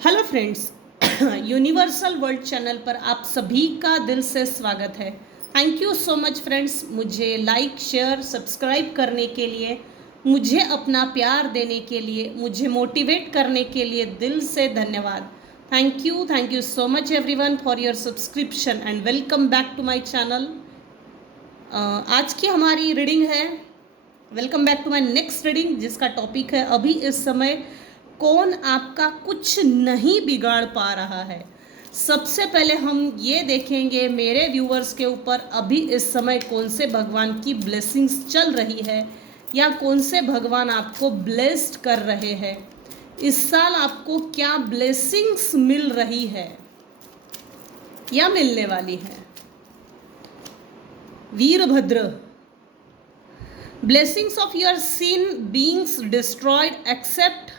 Hello friends, universal world channel पर आप सभी का दिल से स्वागत है। Thank you so much friends, मुझे लाइक शेयर सब्सक्राइब करने के लिए, मुझे अपना प्यार देने के लिए, मुझे मोटिवेट करने के लिए दिल से धन्यवाद। Thank you so much everyone for your subscription and welcome back to my channel. आज की हमारी रीडिंग है, welcome back to my next reading, जिसका टॉपिक है अभी इस समय कौन आपका कुछ नहीं बिगाड़ पा रहा है। सबसे पहले हम ये देखेंगे मेरे व्यूअर्स के ऊपर अभी इस समय कौन से भगवान की ब्लेसिंग्स चल रही है या कौन से भगवान आपको ब्लेस्ड कर रहे हैं। इस साल आपको क्या ब्लेसिंग्स मिल रही है या मिलने वाली है। Virbhadra, blessings of your sin beings destroyed, accept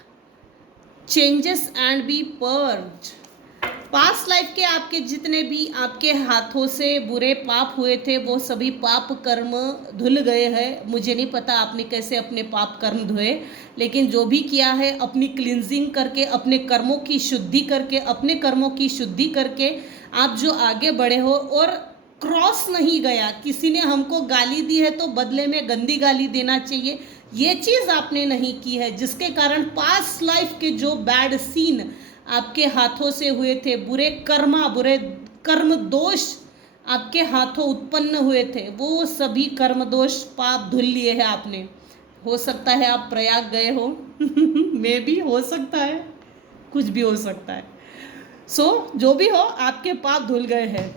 changes and be purged। Past life के आपके जितने भी आपके हाथों से बुरे पाप हुए थे वो सभी पाप कर्म धुल गए हैं। मुझे नहीं पता आपने कैसे अपने पाप कर्म धोए, लेकिन जो भी किया है अपनी क्लिनजिंग करके, अपने कर्मों की शुद्धि करके, अपने कर्मों की शुद्धि करके आप जो आगे बढ़े हो और क्रॉस नहीं गया। किसी ने हमको गाली दी है तो बदले में गंदी गाली देना चाहिए, ये चीज़ आपने नहीं की है, जिसके कारण पास्ट लाइफ के जो बैड सीन आपके हाथों से हुए थे, बुरे कर्म दोष आपके हाथों उत्पन्न हुए थे, वो सभी कर्म दोष पाप धुल लिए हैं आपने। हो सकता है आप प्रयाग गए हो मे भी हो सकता है, कुछ भी हो सकता है। जो भी हो, आपके पाप धुल गए हैं।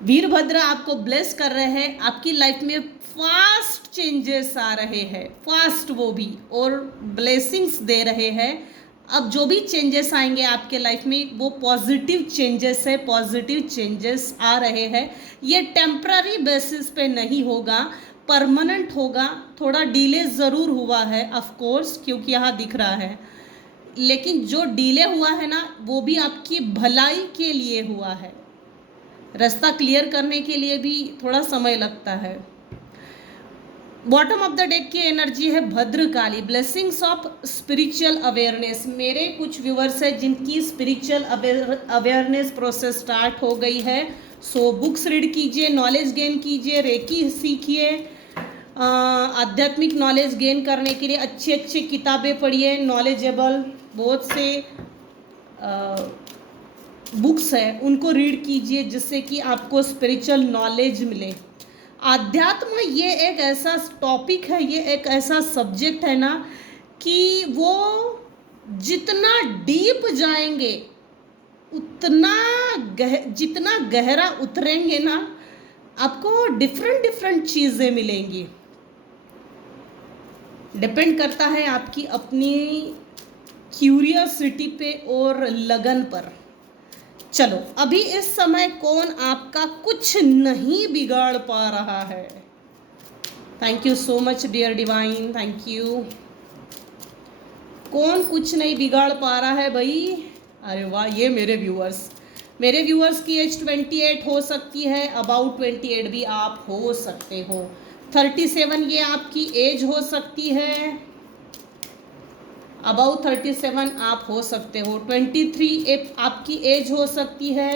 वीरभद्र आपको ब्लेस कर रहे हैं, आपकी लाइफ में फास्ट चेंजेस आ रहे हैं, फास्ट वो भी, और ब्लेसिंग्स दे रहे हैं। अब जो भी चेंजेस आएंगे आपके लाइफ में वो पॉजिटिव चेंजेस है, पॉजिटिव चेंजेस आ रहे हैं। ये टेम्पररी बेसिस पे नहीं होगा, परमानेंट होगा। थोड़ा डिले ज़रूर हुआ है ऑफ कोर्स, क्योंकि यहाँ दिख रहा है, लेकिन जो डिले हुआ है ना वो भी आपकी भलाई के लिए हुआ है। रास्ता क्लियर करने के लिए भी थोड़ा समय लगता है। बॉटम ऑफ द डेक की एनर्जी है Bhadrakali, blessings of spiritual awareness. मेरे कुछ व्यूअर्स हैं जिनकी स्पिरिचुअल अवेयरनेस प्रोसेस स्टार्ट हो गई है। सो बुक्स रीड कीजिए, नॉलेज गेन कीजिए, रेकी सीखिए। आध्यात्मिक नॉलेज गेन करने के लिए अच्छी अच्छी किताबें पढ़िए, नॉलेजेबल बहुत से बुक्स है उनको रीड कीजिए, जिससे कि आपको स्पिरिचुअल नॉलेज मिले। आध्यात्म ये एक ऐसा टॉपिक है, ये एक ऐसा सब्जेक्ट है ना कि वो जितना डीप जाएंगे उतना जितना गहरा उतरेंगे ना, आपको डिफरेंट चीज़ें मिलेंगी। डिपेंड करता है आपकी अपनी क्यूरियोसिटी पे और लगन पर। चलो, अभी इस समय कौन आपका कुछ नहीं बिगाड़ पा रहा है। Thank you so much dear divine, thank you. कौन कुछ नहीं बिगाड़ पा रहा है भाई? अरे वाह, ये मेरे व्यूअर्स की एज 28 हो सकती है, अबाउट 28 भी आप हो सकते हो। 37 ये आपकी एज हो सकती है, अबाउट 37 आप हो सकते हो। 23 एक आपकी एज हो सकती है।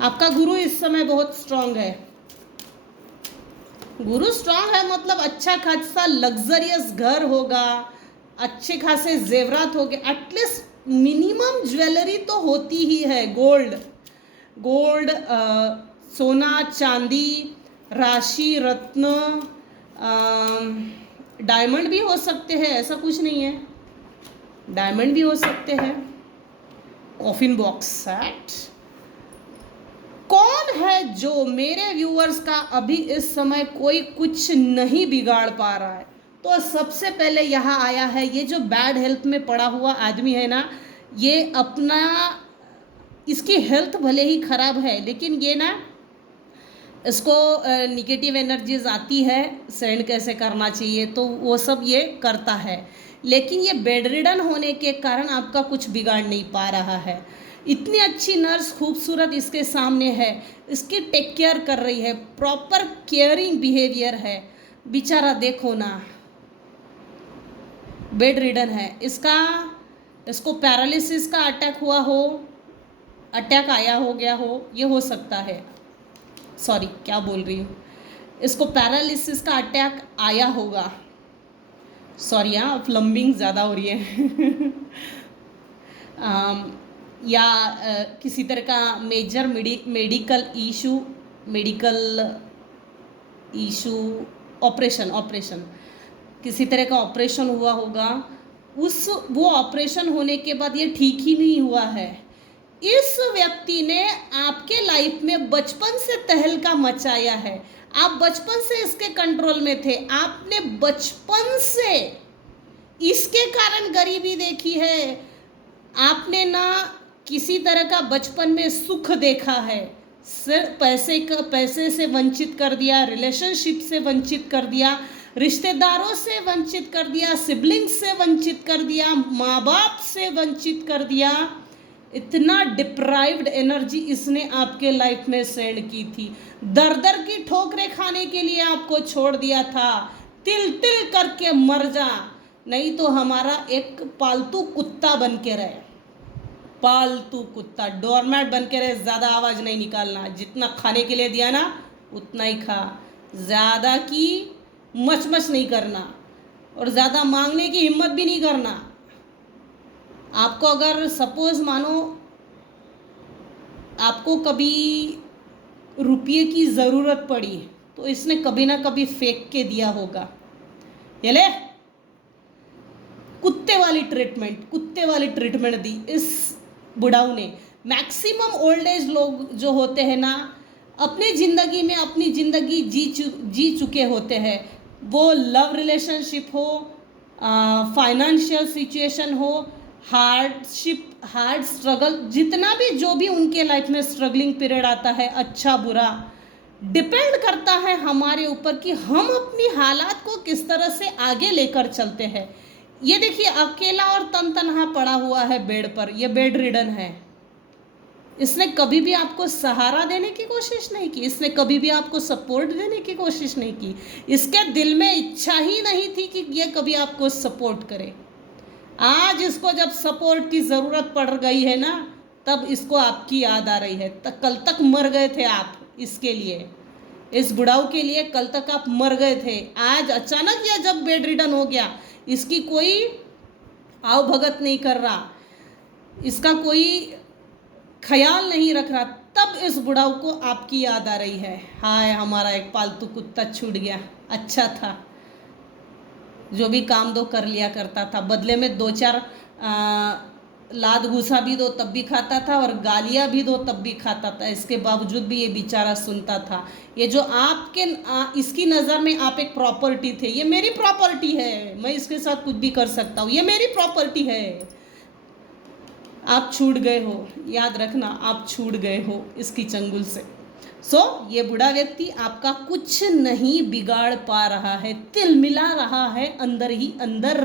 आपका गुरु इस समय बहुत स्ट्रांग है। गुरु स्ट्रांग है मतलब अच्छा खासा लग्जरियस घर होगा, अच्छे खासे जेवरात होंगे, एटलीस्ट मिनिमम ज्वेलरी तो होती ही है। गोल्ड सोना चांदी, राशि रत्न, डायमंड भी हो सकते हैं, ऐसा कुछ नहीं है, डायमंड भी हो सकते हैं। Coffin box set. कौन है जो मेरे व्यूअर्स का अभी इस समय कोई कुछ नहीं बिगाड़ पा रहा है? तो सबसे पहले यहाँ आया है ये जो बैड हेल्थ में पड़ा हुआ आदमी है ना, ये अपना, इसकी हेल्थ भले ही खराब है लेकिन ये ना, इसको निगेटिव एनर्जीज आती है, सेंड कैसे करना चाहिए तो वो सब ये करता है, लेकिन ये बेड रिडन होने के कारण आपका कुछ बिगाड़ नहीं पा रहा है। इतनी अच्छी नर्स खूबसूरत इसके सामने है, इसकी टेक केयर कर रही है, प्रॉपर केयरिंग बिहेवियर है। बेचारा देखो ना, बेड रिडन है, इसको पैरालिसिस का अटैक हुआ हो, अटैक आया हो गया हो, ये हो सकता है। सॉरी क्या बोल रही हूँ, इसको पैरालिसिस का अटैक आया होगा। सॉरी हाँ, प्लम्बिंग ज़्यादा हो रही है या किसी तरह का मेजर मेडिकल इशू, ऑपरेशन किसी तरह का ऑपरेशन हुआ होगा। वो ऑपरेशन होने के बाद ये ठीक ही नहीं हुआ है। इस व्यक्ति ने आपके लाइफ में बचपन से तहलका मचाया है। आप बचपन से इसके कंट्रोल में थे, आपने बचपन से इसके कारण गरीबी देखी है। आपने ना किसी तरह का बचपन में सुख देखा है, सिर्फ पैसे से वंचित कर दिया, रिलेशनशिप से वंचित कर दिया, रिश्तेदारों से वंचित कर दिया, सिबलिंग्स से वंचित कर दिया, माँ बाप से वंचित कर दिया। इतना डिप्राइव्ड एनर्जी इसने आपके लाइफ में सेंड की थी। दर दर की ठोकरें खाने के लिए आपको छोड़ दिया था। तिल तिल करके मर जा, नहीं तो हमारा एक पालतू कुत्ता बन के रहे। पालतू कुत्ता, डोरमैट बन के रहे, ज़्यादा आवाज़ नहीं निकालना। जितना खाने के लिए दिया ना उतना ही खा, ज़्यादा की मच नहीं करना, और ज़्यादा मांगने की हिम्मत भी नहीं करना। आपको अगर सपोज मानो आपको कभी रुपये की ज़रूरत पड़ी तो इसने कभी ना कभी फेंक के दिया होगा। ये ले, कुत्ते वाली ट्रीटमेंट दी इस बुढ़ाऊ ने। मैक्सिमम ओल्ड एज लोग जो होते हैं ना, अपनी ज़िंदगी में अपनी ज़िंदगी जी चुके होते हैं। वो लव रिलेशनशिप हो, फाइनेंशियल सिचुएशन हो, हार्ड स्ट्रगल, जितना भी जो भी उनके लाइफ में स्ट्रगलिंग पीरियड आता है, अच्छा बुरा, डिपेंड करता है हमारे ऊपर कि हम अपनी हालात को किस तरह से आगे लेकर चलते हैं। ये देखिए, अकेला और तनहा पड़ा हुआ है बेड पर, ये बेड रिडन है। इसने कभी भी आपको सहारा देने की कोशिश नहीं की, इसने कभी भी आपको सपोर्ट देने की कोशिश नहीं की। इसके दिल में इच्छा ही नहीं थी कि ये कभी आपको सपोर्ट करे। आज इसको जब सपोर्ट की ज़रूरत पड़ गई है ना, तब इसको आपकी याद आ रही है। कल तक मर गए थे आप इसके लिए, इस बुढ़ाऊ के लिए कल तक आप मर गए थे। आज अचानक यह जब बेड रिडन हो गया, इसकी कोई आव भगत नहीं कर रहा, इसका कोई ख्याल नहीं रख रहा, तब इस बुढ़ाऊ को आपकी याद आ रही है। हाय, हमारा एक पालतू कुत्ता छूट गया, अच्छा था, जो भी काम दो कर लिया करता था, बदले में 2-4 लाद घूसा भी दो तब भी खाता था, और गालियाँ भी दो तब भी खाता था। इसके बावजूद भी ये बेचारा सुनता था। ये जो इसकी नज़र में आप एक प्रॉपर्टी थे, ये मेरी प्रॉपर्टी है, मैं इसके साथ कुछ भी कर सकता हूँ, ये मेरी प्रॉपर्टी है। आप छूट गए हो, याद रखना, आप छूट गए हो इसकी चंगुल से। ये बुढ़ा व्यक्ति आपका कुछ नहीं बिगाड़ पा रहा है, तिल मिला रहा है अंदर ही अंदर।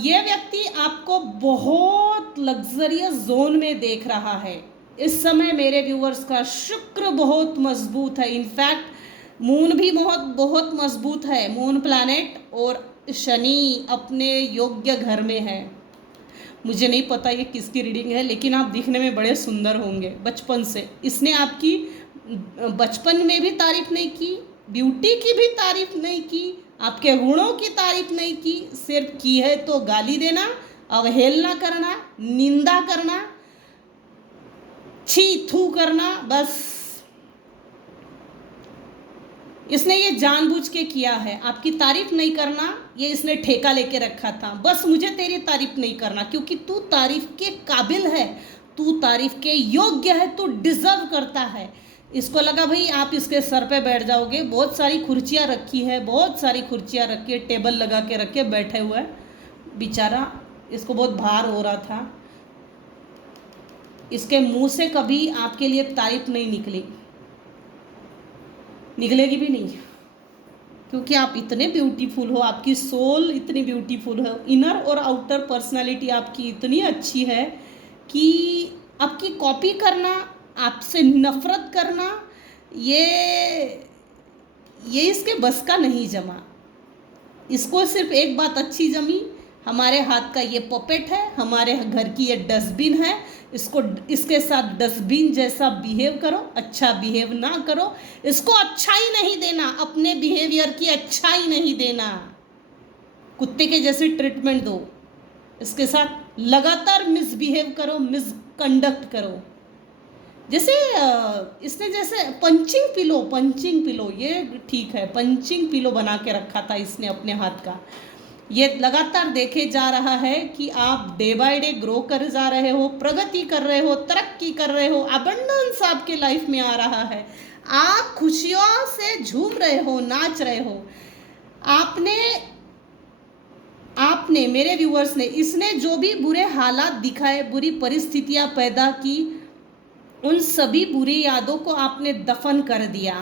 ये व्यक्ति आपको बहुत लग्जरियस जोन में देख रहा है इस समय। मेरे व्यूवर्स का शुक्र बहुत मजबूत है, इनफैक्ट मून भी बहुत मजबूत है, मून प्लैनेट, और शनि अपने योग्य घर में है। मुझे नहीं पता ये किसकी रीडिंग है, लेकिन आप दिखने में बड़े सुंदर होंगे बचपन से। इसने आपकी बचपन में भी तारीफ नहीं की, ब्यूटी की भी तारीफ नहीं की, आपके गुणों की तारीफ नहीं की, सिर्फ की है तो गाली देना, अवहेलना करना, निंदा करना, छी थू करना, बस। इसने ये जानबूझ के किया है, आपकी तारीफ नहीं करना, ये इसने ठेका लेके रखा था। बस मुझे तेरी तारीफ नहीं करना, क्योंकि तू तारीफ के काबिल है, तू तारीफ के योग्य है, तू डिजर्व करता है। इसको लगा भाई आप इसके सर पे बैठ जाओगे। बहुत सारी कुर्सियाँ रखी है, बहुत सारी कुर्सियाँ रखी है, टेबल लगा के रखे, बैठे हुए है बेचारा, इसको बहुत भार हो रहा था। इसके मुंह से कभी आपके लिए तारीफ नहीं निकलेगी भी नहीं, क्योंकि आप इतने ब्यूटीफुल हो, आपकी सोल इतनी ब्यूटीफुल है, इनर और आउटर पर्सनालिटी आपकी इतनी अच्छी है कि आपकी कॉपी करना, आपसे नफरत करना, ये इसके बस का नहीं जमा। इसको सिर्फ एक बात अच्छी जमी, हमारे हाथ का ये पपेट है, हमारे घर की ये डस्टबिन है, इसको इसके साथ डस्टबिन जैसा बिहेव करो, अच्छा बिहेव ना करो, इसको अच्छाई नहीं देना, अपने बिहेवियर की अच्छाई नहीं देना, कुत्ते के जैसी ट्रीटमेंट दो, इसके साथ लगातार मिसबिहेव करो, मिसकंडक्ट करो। जैसे इसने जैसे पंचिंग पिलो ये ठीक है, पंचिंग पिलो बना के रखा था इसने अपने हाथ का। ये लगातार देखे जा रहा है कि आप डे बाय डे ग्रो कर जा रहे हो, प्रगति कर रहे हो, तरक्की कर रहे हो, अबंडेंस आपके लाइफ में आ रहा है, आप खुशियों से झूम रहे हो, नाच रहे हो। आपने मेरे व्यूअर्स ने, इसने जो भी बुरे हालात दिखाए, बुरी परिस्थितियां पैदा की, उन सभी बुरी यादों को आपने दफन कर दिया,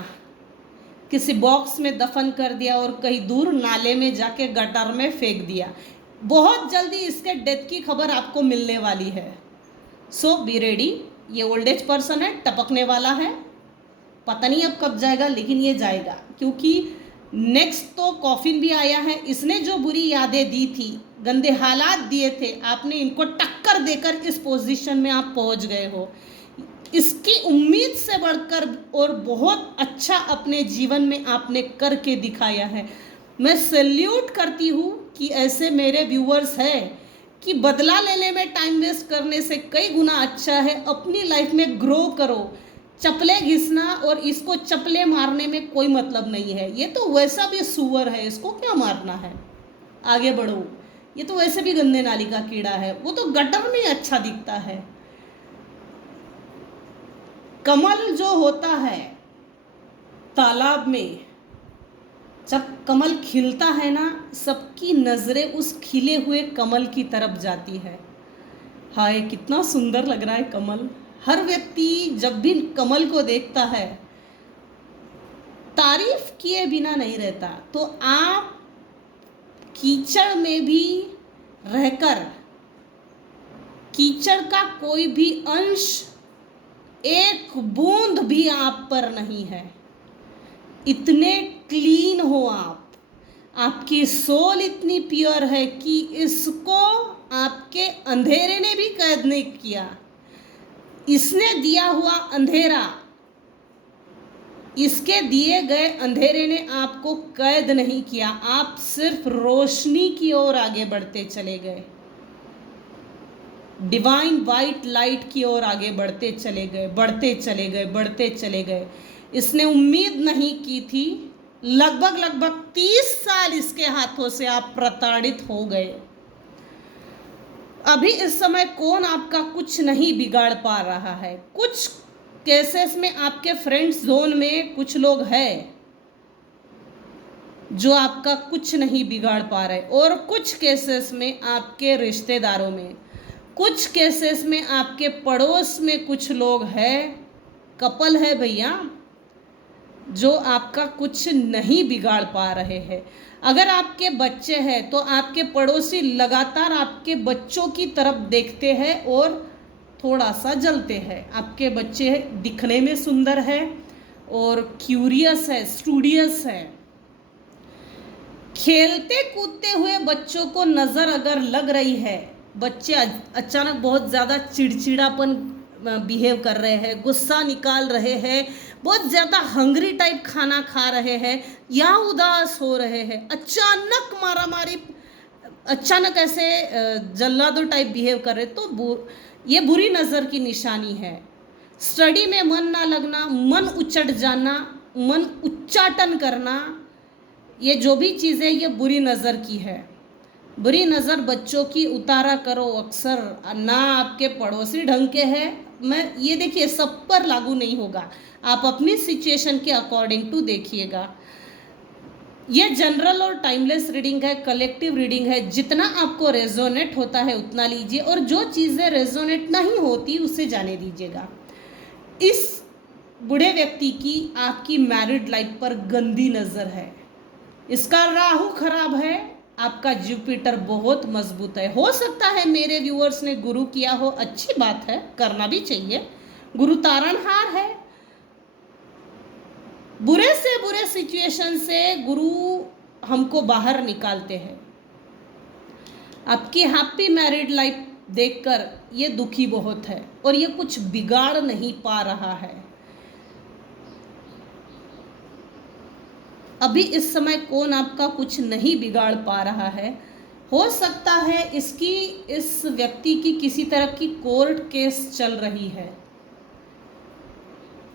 किसी बॉक्स में दफन कर दिया और कहीं दूर नाले में जाके गटर में फेंक दिया। बहुत जल्दी इसके डेथ की खबर आपको मिलने वाली है। सो बी रेडी। ये ओल्ड एज पर्सन है, टपकने वाला है, पता नहीं अब कब जाएगा, लेकिन ये जाएगा, क्योंकि नेक्स्ट तो कॉफिन भी आया है। इसने जो बुरी यादें दी थी, गंदे हालात दिए थे, आपने इनको टक्कर देकर इस पोजीशन में आप पहुंच गए हो। इसकी उम्मीद से बढ़कर और बहुत अच्छा अपने जीवन में आपने करके दिखाया है। मैं सैल्यूट करती हूँ कि ऐसे मेरे व्यूअर्स हैं कि बदला लेने में टाइम वेस्ट करने से कई गुना अच्छा है अपनी लाइफ में ग्रो करो। चप्पलें घिसना और इसको चप्पलें मारने में कोई मतलब नहीं है। ये तो वैसा भी सुअर है, इसको क्या मारना है, आगे बढ़ो। ये तो वैसे भी गंदे नाली का कीड़ा है, वो तो गटर में अच्छा दिखता है। कमल जो होता है तालाब में, जब कमल खिलता है ना, सबकी नजरें उस खिले हुए कमल की तरफ जाती है। हाय कितना सुंदर लग रहा है कमल। हर व्यक्ति जब भी कमल को देखता है तारीफ किए बिना नहीं रहता। तो आप कीचड़ में भी रहकर, कीचड़ का कोई भी अंश, एक बूंद भी आप पर नहीं है। इतने क्लीन हो आप, आपकी सोल इतनी प्योर है कि इसको आपके अंधेरे ने भी कैद नहीं किया। इसने दिया हुआ अंधेरा, इसके दिए गए अंधेरे ने आपको कैद नहीं किया। आप सिर्फ रोशनी की ओर आगे बढ़ते चले गए, डिवाइन वाइट लाइट की ओर आगे बढ़ते चले गए, बढ़ते चले गए, बढ़ते चले गए। इसने उम्मीद नहीं की थी। लगभग 30 साल इसके हाथों से आप प्रताड़ित हो गए। अभी इस समय कौन आपका कुछ नहीं बिगाड़ पा रहा है। कुछ केसेस में आपके फ्रेंड्स जोन में कुछ लोग हैं जो आपका कुछ नहीं बिगाड़ पा रहे, और कुछ केसेस में आपके रिश्तेदारों में, कुछ केसेस में आपके पड़ोस में कुछ लोग हैं, कपल है भैया, जो आपका कुछ नहीं बिगाड़ पा रहे हैं। अगर आपके बच्चे हैं तो आपके पड़ोसी लगातार आपके बच्चों की तरफ देखते हैं और थोड़ा सा जलते हैं। आपके बच्चे दिखने में सुंदर है और क्यूरियस है, स्टूडियस है। खेलते कूदते हुए बच्चों को नज़र अगर लग रही है, बच्चे अचानक बहुत ज़्यादा चिड़चिड़ापन बिहेव कर रहे हैं, गुस्सा निकाल रहे हैं, बहुत ज़्यादा हंग्री टाइप खाना खा रहे हैं या उदास हो रहे हैं, अचानक मारामारी, अचानक ऐसे जल्लादों टाइप बिहेव कर रहे, तो ये बुरी नज़र की निशानी है। स्टडी में मन ना लगना, मन उचट जाना, मन उच्चाटन करना, ये जो भी चीज़ें ये बुरी नज़र की है। बुरी नज़र बच्चों की उतारा करो। अक्सर ना आपके पड़ोसी ढंग के हैं, मैं ये देखिए सब पर लागू नहीं होगा, आप अपनी सिचुएशन के अकॉर्डिंग टू देखिएगा। ये जनरल और टाइमलेस रीडिंग है, कलेक्टिव रीडिंग है। जितना आपको रेजोनेट होता है उतना लीजिए, और जो चीज़ें रेजोनेट नहीं होती उसे जाने दीजिएगा। इस बूढ़े व्यक्ति की आपकी मैरिड लाइफ पर गंदी नज़र है, इसका राहु खराब है, आपका जुपिटर बहुत मजबूत है। हो सकता है मेरे व्यूअर्स ने गुरु किया हो, अच्छी बात है, करना भी चाहिए। गुरु तारणहार है। बुरे से बुरे सिचुएशन से गुरु हमको बाहर निकालते हैं। आपकी हैप्पी मैरिड लाइफ देखकर ये दुखी बहुत है और ये कुछ बिगाड़ नहीं पा रहा है। अभी इस समय कौन आपका कुछ नहीं बिगाड़ पा रहा है। हो सकता है इस व्यक्ति की किसी तरह की कोर्ट केस चल रही है।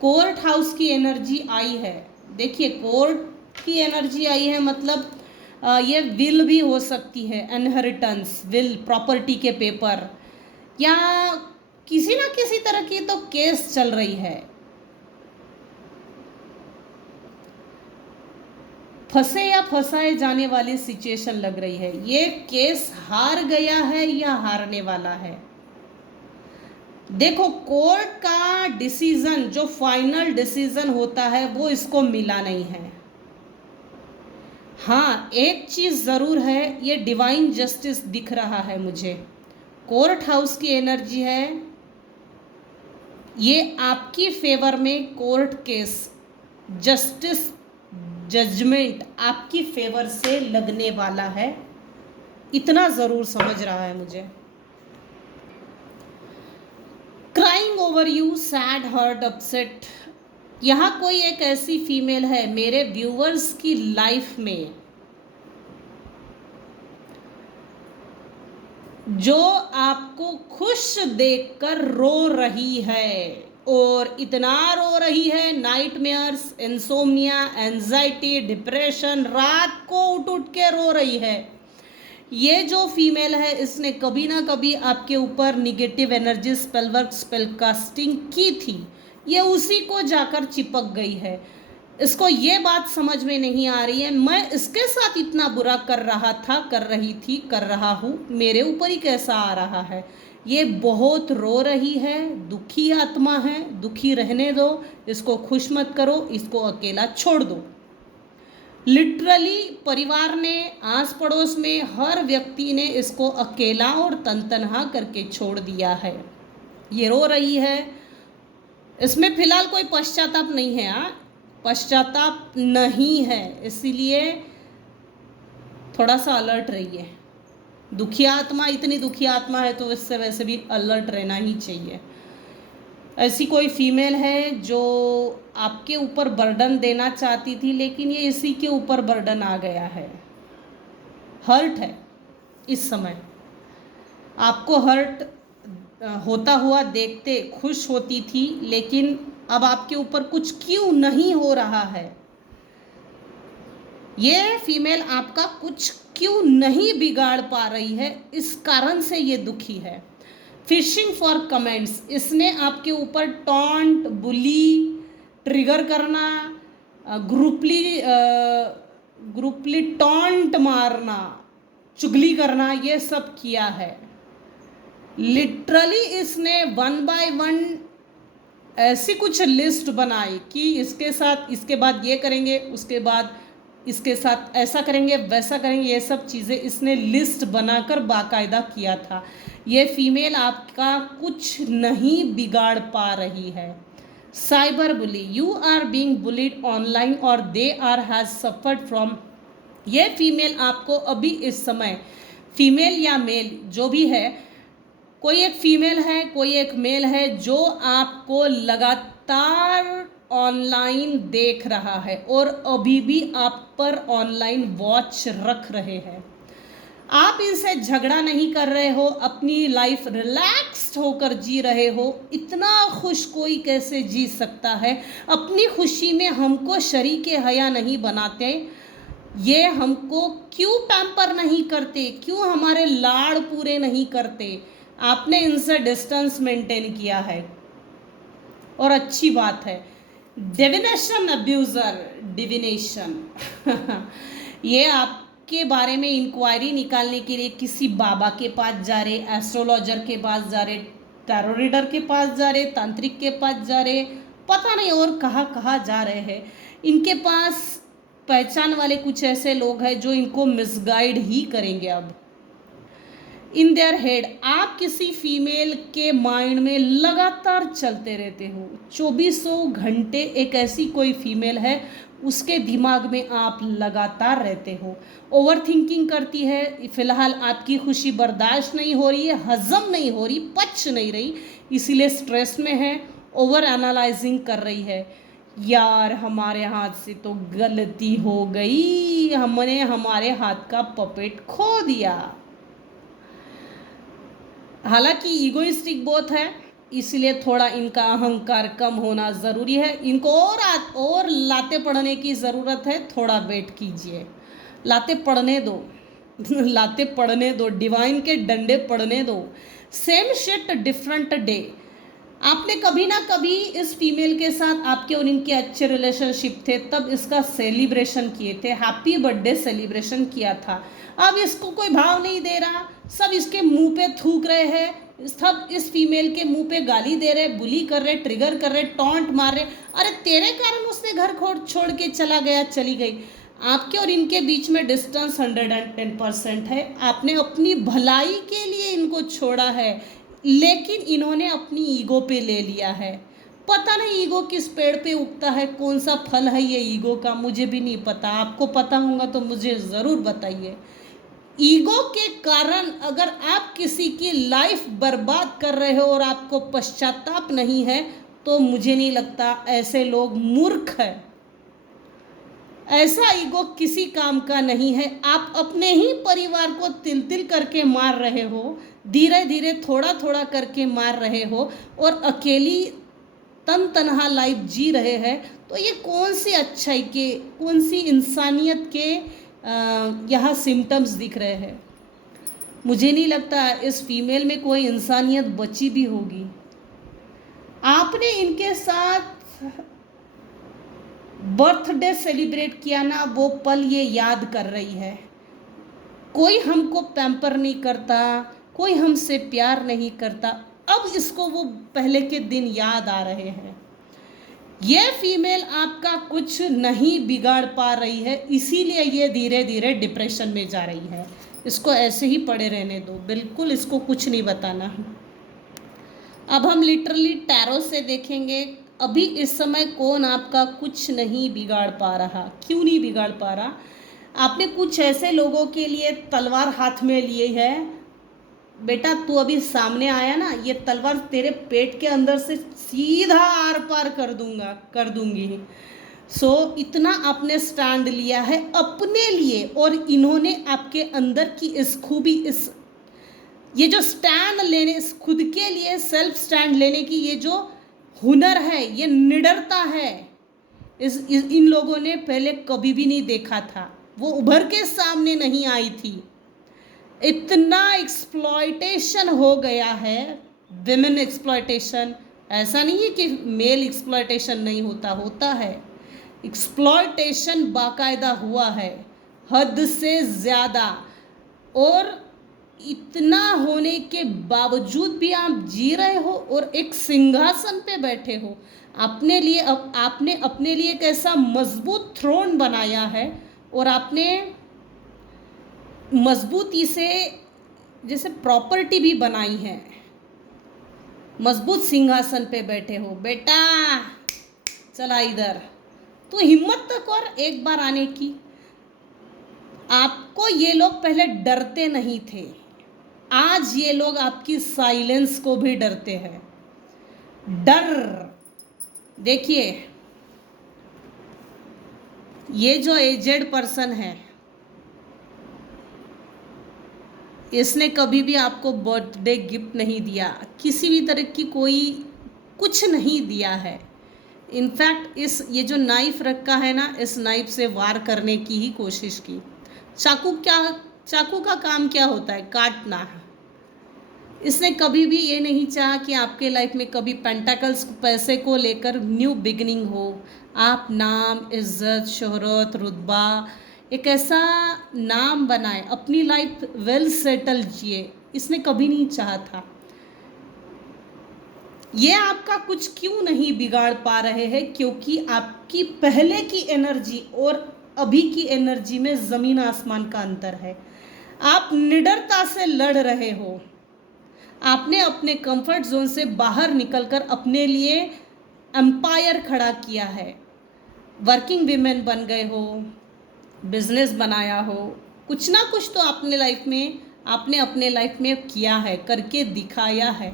कोर्ट हाउस की एनर्जी आई है। देखिए, कोर्ट की एनर्जी आई है मतलब ये विल भी हो सकती है, इनहेरिटेंस विल, प्रॉपर्टी के पेपर, या किसी ना किसी तरह की तो केस चल रही है। फंसे या फंसाए जाने वाली सिचुएशन लग रही है। ये केस हार गया है या हारने वाला है। देखो, कोर्ट का डिसीजन, जो फाइनल डिसीजन होता है, वो इसको मिला नहीं है। हाँ, एक चीज जरूर है, ये डिवाइन जस्टिस दिख रहा है मुझे। कोर्ट हाउस की एनर्जी है, ये आपकी फेवर में कोर्ट केस, जस्टिस, जजमेंट आपकी फेवर से लगने वाला है, इतना जरूर समझ रहा है मुझे। Crying over you, sad, hurt, upset. यहाँ कोई एक ऐसी फीमेल है मेरे व्यूअर्स की लाइफ में जो आपको खुश देखकर रो रही है, और इतना रो रही है, नाइटमेयर्स, इंसोम्निया, एंजाइटी, डिप्रेशन, रात को उठ उठ के रो रही है। ये जो फीमेल है, इसने कभी ना कभी आपके ऊपर negative energy, spell work, spell casting की थी। ये उसी को जाकर चिपक गई है। इसको ये बात समझ में नहीं आ रही है, मैं इसके साथ इतना बुरा कर रहा था, कर रही थी, कर रहा हूँ, मेरे ऊपर ही कैसा आ रहा है। ये बहुत रो रही है, दुखी आत्मा है। दुखी रहने दो, इसको खुश मत करो, इसको अकेला छोड़ दो। लिटरली परिवार ने, आस पड़ोस में हर व्यक्ति ने इसको अकेला और तनतनहा करके छोड़ दिया है। ये रो रही है। इसमें फिलहाल कोई पश्चाताप नहीं है। पश्चाताप नहीं है, इसीलिए थोड़ा सा अलर्ट रहिए। दुखी आत्मा, इतनी दुखी आत्मा है तो इससे वैसे भी अलर्ट रहना ही चाहिए। ऐसी कोई फीमेल है जो आपके ऊपर बर्डन देना चाहती थी, लेकिन ये इसी के ऊपर बर्डन आ गया है। हर्ट है इस समय। आपको हर्ट होता हुआ देखते खुश होती थी, लेकिन अब आपके ऊपर कुछ क्यों नहीं हो रहा है। ये फीमेल आपका कुछ क्यों नहीं बिगाड़ पा रही है, इस कारण से ये दुखी है। फिशिंग फॉर कमेंट्स, इसने आपके ऊपर टॉन्ट, बुली, ट्रिगर करना, ग्रुपली टॉन्ट मारना, चुगली करना, ये सब किया है। लिटरली इसने 1 बाय 1 ऐसी कुछ लिस्ट बनाई कि इसके साथ, इसके बाद ये करेंगे, उसके बाद इसके साथ ऐसा करेंगे, वैसा करेंगे। ये सब चीज़ें इसने लिस्ट बनाकर बाकायदा किया था। ये फीमेल आपका कुछ नहीं बिगाड़ पा रही है। Cyber bully, you are being bullied online और they are has suffered from. ये फीमेल आपको अभी इस समय, फीमेल या मेल जो भी है, कोई एक फीमेल है, कोई एक मेल है, जो आपको लगातार ऑनलाइन देख रहा है और अभी भी आप पर ऑनलाइन वॉच रख रहे हैं। आप इनसे झगड़ा नहीं कर रहे हो, अपनी लाइफ रिलैक्स्ड होकर जी रहे हो। इतना खुश कोई कैसे जी सकता है। अपनी खुशी में हमको शरीके हया नहीं बनाते, ये हमको क्यों पैम्पर नहीं करते, क्यों हमारे लाड़ पूरे नहीं करते। आपने इनसे डिस्टेंस मेंटेन किया है और अच्छी बात है। डिविनेशन अब्यूज़र, डिविनेशन ये आपके बारे में इंक्वायरी निकालने के लिए किसी बाबा के पास जा रहे, एस्ट्रोलॉजर के पास जा रहे, टैरो रीडर के पास जा रहे, तांत्रिक के पास जा रहे, पता नहीं और कहाँ कहाँ जा रहे हैं। इनके पास पहचान वाले कुछ ऐसे लोग हैं जो इनको मिसगाइड ही करेंगे। अब इन देयर हेड, आप किसी फीमेल के माइंड में लगातार चलते रहते हो। 2400 घंटे एक ऐसी कोई फीमेल है, उसके दिमाग में आप लगातार रहते हो। ओवर थिंकिंग करती है, फिलहाल आपकी खुशी बर्दाश्त नहीं हो रही है, हजम नहीं हो रही, पच नहीं रही, इसीलिए स्ट्रेस में है, ओवर एनालाइजिंग कर रही है। यार हमारे हाथ से तो गलती हो गई, हमने हमारे हाथ का पपेट खो दिया। हालांकि ईगोइस्टिक बहुत है, इसलिए थोड़ा इनका अहंकार कम होना ज़रूरी है। इनको और लाते पढ़ने की ज़रूरत है। थोड़ा वेट कीजिए, लाते पढ़ने दो लाते पढ़ने दो, डिवाइन के डंडे पढ़ने दो। Same shit different day. आपने कभी ना कभी इस फीमेल के साथ, आपके और इनके अच्छे रिलेशनशिप थे, तब इसका सेलिब्रेशन किए थे, हैप्पी बर्थडे सेलिब्रेशन किया था। अब इसको कोई भाव नहीं दे रहा, सब इसके मुंह पे थूक रहे हैं, सब इस फीमेल के मुंह पे गाली दे रहे, बुली कर रहे, ट्रिगर कर रहे, टॉन्ट मार रहे। अरे तेरे कारण उसने घर छोड़ के चला गया, चली गई। आपके और इनके बीच में डिस्टेंस 110% है। आपने अपनी भलाई के लिए इनको छोड़ा है, लेकिन इन्होंने अपनी ईगो पे ले लिया है। पता नहीं ईगो किस पेड़ पे उगता है, कौन सा फल है ये ईगो का, मुझे भी नहीं पता। आपको पता होगा तो मुझे ज़रूर बताइए। ईगो के कारण अगर आप किसी की लाइफ बर्बाद कर रहे हो और आपको पश्चाताप नहीं है, तो मुझे नहीं लगता, ऐसे लोग मूर्ख हैं। ऐसा ईगो किसी काम का नहीं है। आप अपने ही परिवार को तिल तिल करके मार रहे हो, धीरे धीरे थोड़ा थोड़ा करके मार रहे हो, और अकेली तनहा लाइफ जी रहे हैं। तो ये कौन सी अच्छाई के, कौन सी इंसानियत के यहाँ सिम्टम्स दिख रहे हैं? मुझे नहीं लगता इस फीमेल में कोई इंसानियत बची भी होगी। आपने इनके साथ बर्थडे सेलिब्रेट किया ना, वो पल ये याद कर रही है। कोई हमको पैम्पर नहीं करता, कोई हमसे प्यार नहीं करता, अब इसको वो पहले के दिन याद आ रहे हैं। ये फीमेल आपका कुछ नहीं बिगाड़ पा रही है, इसीलिए ये धीरे धीरे डिप्रेशन में जा रही है। इसको ऐसे ही पड़े रहने दो, बिल्कुल इसको कुछ नहीं बताना। अब हम लिटरली टैरो से देखेंगे, अभी इस समय कौन आपका कुछ नहीं बिगाड़ पा रहा। क्यों नहीं बिगाड़ पा रहा? आपने कुछ ऐसे लोगों के लिए तलवार हाथ में लिए है। बेटा तू अभी सामने आया ना, ये तलवार तेरे पेट के अंदर से सीधा आर पार कर दूंगी। इतना आपने स्टैंड लिया है अपने लिए, और इन्होंने आपके अंदर की इस खूबी, ये जो स्टैंड लेने, खुद के लिए सेल्फ स्टैंड लेने की ये जो हुनर है, ये निडरता है, इन लोगों ने पहले कभी भी नहीं देखा था। वो उभर के सामने नहीं आई थी। इतना एक्सप्लॉयटेशन हो गया है, विमेन एक्सप्लॉयटेशन। ऐसा नहीं है कि मेल एक्सप्लॉयटेशन नहीं होता, होता है। एक्सप्लॉयटेशन बाकायदा हुआ है, हद से ज़्यादा। और इतना होने के बावजूद भी आप जी रहे हो और एक सिंहासन पे बैठे हो। अपने लिए, आपने अपने लिए एक ऐसा मजबूत थ्रोन बनाया है, और आपने मजबूती से जैसे प्रॉपर्टी भी बनाई है। मजबूत सिंहासन पे बैठे हो। बेटा चला इधर, तो हिम्मत तो कर एक बार आने की। आपको ये लोग पहले डरते नहीं थे, आज ये लोग आपकी साइलेंस को भी डरते हैं। डर देखिए, ये जो एजेड पर्सन है, इसने कभी भी आपको बर्थडे गिफ्ट नहीं दिया, किसी भी तरह की कोई कुछ नहीं दिया है। इनफैक्ट ये जो नाइफ रखा है ना, इस नाइफ से वार करने की ही कोशिश की। चाकू का काम क्या होता है? काटना। इसने कभी भी ये नहीं चाहा कि आपके लाइफ में कभी पेंटाकल्स, पैसे को लेकर न्यू बिगनिंग हो। आप नाम, इज्जत, शोहरत, रुतबा, एक ऐसा नाम बनाए, अपनी लाइफ वेल सेटल जिए, इसने कभी नहीं चाहा था। ये आपका कुछ क्यों नहीं बिगाड़ पा रहे हैं? क्योंकि आपकी पहले की एनर्जी और अभी की एनर्जी में ज़मीन आसमान का अंतर है। आप निडरता से लड़ रहे हो। आपने अपने कंफर्ट जोन से बाहर निकलकर अपने लिए एम्पायर खड़ा किया है। वर्किंग वीमेन बन गए हो, बिजनेस बनाया हो, कुछ ना कुछ तो आपने अपने लाइफ में किया है, करके दिखाया है।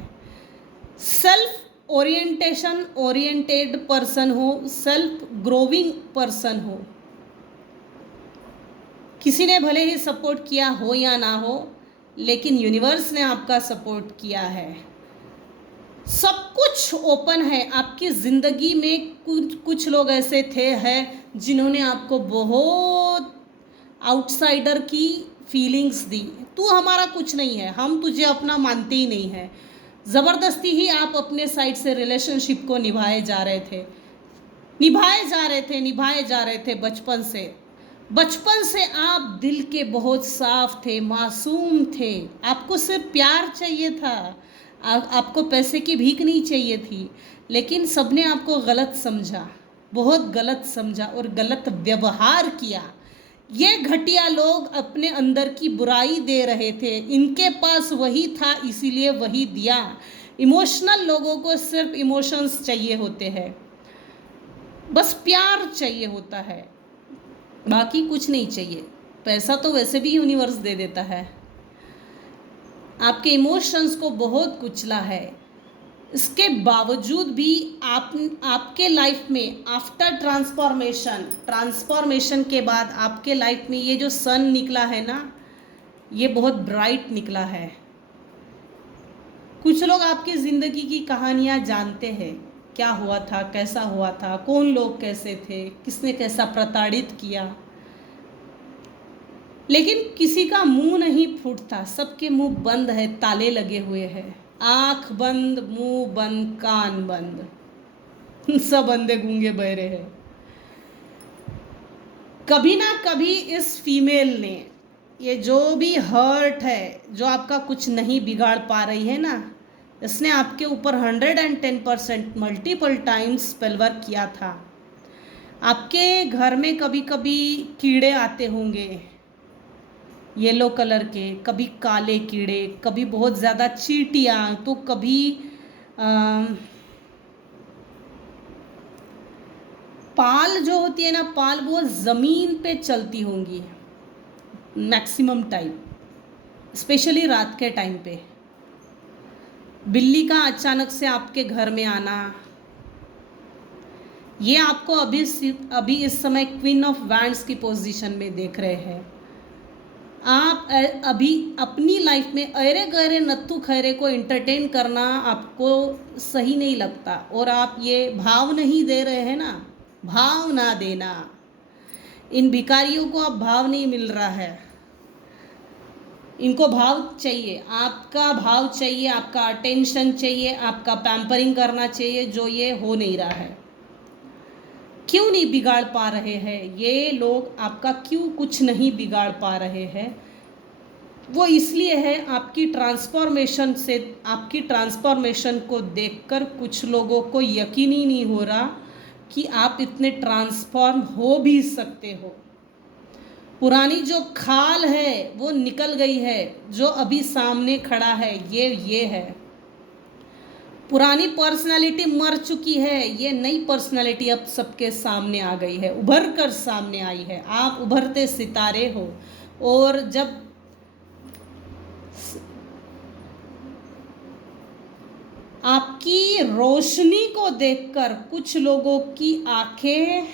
सेल्फ ओरिएंटेड पर्सन हो, सेल्फ ग्रोविंग पर्सन हो। किसी ने भले ही सपोर्ट किया हो या ना हो, लेकिन यूनिवर्स ने आपका सपोर्ट किया है। सब कुछ ओपन है आपकी ज़िंदगी में। कुछ लोग ऐसे थे हैं जिन्होंने आपको बहुत आउटसाइडर की फीलिंग्स दी। तू हमारा कुछ नहीं है, हम तुझे अपना मानते ही नहीं है। ज़बरदस्ती ही आप अपने साइड से रिलेशनशिप को निभाए जा रहे थे बचपन से आप दिल के बहुत साफ थे, मासूम थे। आपको सिर्फ प्यार चाहिए था, आपको पैसे की भीख नहीं चाहिए थी। लेकिन सबने आपको गलत समझा, बहुत गलत समझा और गलत व्यवहार किया। ये घटिया लोग अपने अंदर की बुराई दे रहे थे, इनके पास वही था इसीलिए वही दिया। इमोशनल लोगों को सिर्फ इमोशंस चाहिए होते हैं, बस प्यार चाहिए होता है, बाकी कुछ नहीं चाहिए। पैसा तो वैसे भी यूनिवर्स दे देता है। आपके इमोशंस को बहुत कुचला है, इसके बावजूद भी आपके लाइफ में आफ्टर ट्रांसफॉर्मेशन के बाद आपके लाइफ में ये जो सन निकला है ना, ये बहुत ब्राइट निकला है। कुछ लोग आपकी ज़िंदगी की कहानियाँ जानते हैं, क्या हुआ था, कैसा हुआ था, कौन लोग कैसे थे, किसने कैसा प्रताड़ित किया। लेकिन किसी का मुंह नहीं फूटता, सबके मुंह बंद है, ताले लगे हुए हैं। आँख बंद, मुंह बंद, कान बंद, सब अंधे गूंगे बहरे हैं। कभी ना कभी इस फीमेल ने, ये जो भी हर्ट है, जो आपका कुछ नहीं बिगाड़ पा रही है ना, इसने आपके ऊपर 110% मल्टीपल टाइम्स स्पेल वर्क किया था। आपके घर में कभी कभी कीड़े आते होंगे येलो कलर के, कभी काले कीड़े, कभी बहुत ज़्यादा चींटियाँ, तो कभी पाल जो होती है ना, पाल वो ज़मीन पे चलती होंगी मैक्सिमम टाइम, स्पेशली रात के टाइम पे। बिल्ली का अचानक से आपके घर में आना, ये आपको अभी इस समय क्वीन ऑफ वैंड्स की पोजीशन में देख रहे हैं। आप अभी अपनी लाइफ में अरे गहरे नत्थु खैरे को एंटरटेन करना आपको सही नहीं लगता, और आप ये भाव नहीं दे रहे हैं ना, भाव ना देना। इन भिखारियों को अब भाव नहीं मिल रहा है, इनको भाव चाहिए, आपका भाव चाहिए, आपका अटेंशन चाहिए, आपका पैम्परिंग करना चाहिए, जो ये हो नहीं रहा है। क्यों नहीं बिगाड़ पा रहे हैं ये लोग, आपका क्यों कुछ नहीं बिगाड़ पा रहे हैं? वो इसलिए है आपकी ट्रांसफॉर्मेशन को देखकर कुछ लोगों को यकीन ही नहीं हो रहा कि आप इतने ट्रांसफॉर्म हो भी सकते हो। पुरानी जो खाल है वो निकल गई है, जो अभी सामने खड़ा है ये है। पुरानी पर्सनालिटी मर चुकी है, ये नई पर्सनालिटी अब सबके सामने आ गई है, उभर कर सामने आई है। आप उभरते सितारे हो, और जब आपकी रोशनी को देखकर कुछ लोगों की आंखें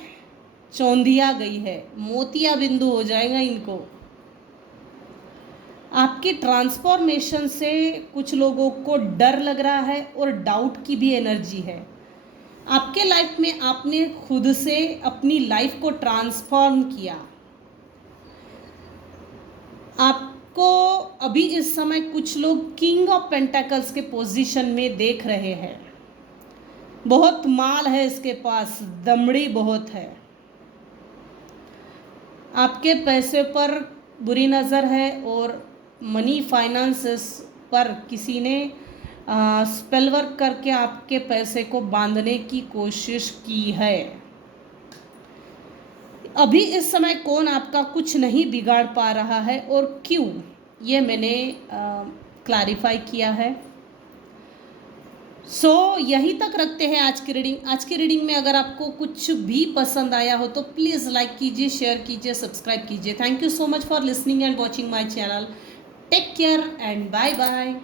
चौंधिया गई है, मोतिया बिंदु हो जाएगा इनको। आपकी ट्रांसफॉर्मेशन से कुछ लोगों को डर लग रहा है और डाउट की भी एनर्जी है। आपके लाइफ में आपने खुद से अपनी लाइफ को ट्रांसफॉर्म किया। आपको अभी इस समय कुछ लोग किंग ऑफ पेंटाकल्स के पोजीशन में देख रहे हैं। बहुत माल है इसके पास, दमड़ी बहुत है, आपके पैसे पर बुरी नज़र है, और मनी फाइनेंसेस पर किसी ने स्पेल वर्क करके आपके पैसे को बांधने की कोशिश की है। अभी इस समय कौन आपका कुछ नहीं बिगाड़ पा रहा है और क्यों, ये मैंने क्लैरिफाई किया है। सो यहीं तक रखते हैं आज की रीडिंग। आज की रीडिंग में अगर आपको कुछ भी पसंद आया हो तो प्लीज़ लाइक कीजिए, शेयर कीजिए, सब्सक्राइब कीजिए। Thank you so much for listening and watching my channel. Take care and bye bye.